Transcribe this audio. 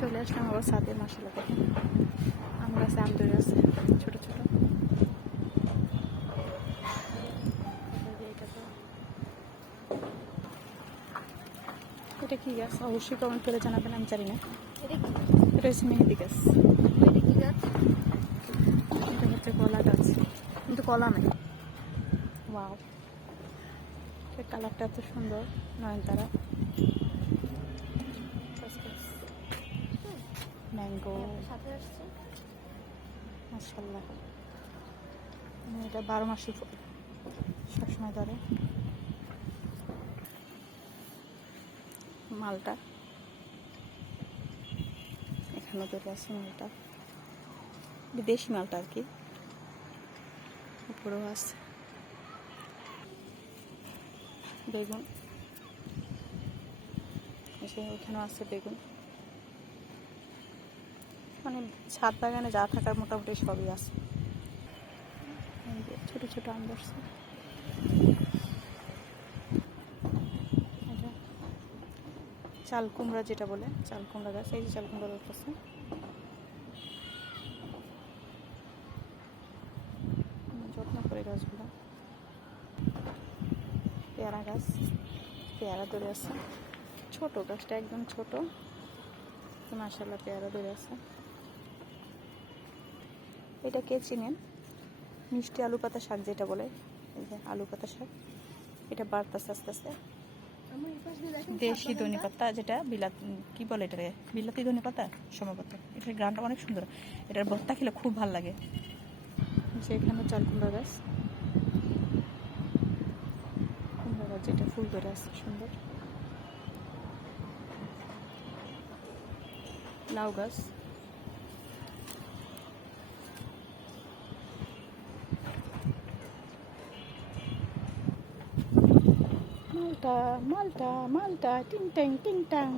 চলে আসলাম আবার সাথে মশলা দেখে আম গাছে আম ধরে আছে ছোটো ছোটো। এটা কি গাছ? অবশ্যই কমেন্ট করে জানাবেন আমি জানি না। এটা হচ্ছে মেহেদি গাছ। এটা হচ্ছে কলা গাছ। কিন্তু কলা নেই। ওয়াও কালারটা এত সুন্দর নয়নতারা। ম্যাঙ্গো। সাথে আসছে মাসাল্লাহ এটা বারো মাসি সবসময় ধরে। মালটা। এখানেও ধরে আছে মালটা। বিদেশি মালটা আর কি। উপরেও আছে। বেগুন। ওখানেও আছে বেগুন। মানে ছাদ বাগানে যা থাকার মোটামুটি সবই আছে। ছোট ছোট আম এটা চাল কুমড়া যেটা বলে, চাল কুমড়া গাছ, এই যে চাল কুমড়া ধরতেছে। যত্ন করে গাছগুলো। পেয়ারা গাছ, পেয়ারা ধরে আছে। ছোট গাছটা একদম ছোট। মাসাল্লাহ পেয়ারা ধরে আছে। এটা কে চিনেন? মিষ্টি আলু পাতা শাক যেটা বলে, এই যে আলু পাতা শাক, এটা বাড়তেছে আস্তে আস্তে। দেশি ধনে পাতা যেটা, বিলাত কি বলে এটাকে? বিলাতি ধনে পাতা? সম্ভবত এটার গ্রানটা অনেক সুন্দর। এটার ভর্তা খেলে খুব ভালো লাগে। যে এখানে চাল কুমড়া গাছ। কুমড়া গাছ যেটা, ফুল ধরে আছে, সুন্দর। লাউ গাছ। মালটা মালটা মালটা টিং ট্যাং টিং ট্যাং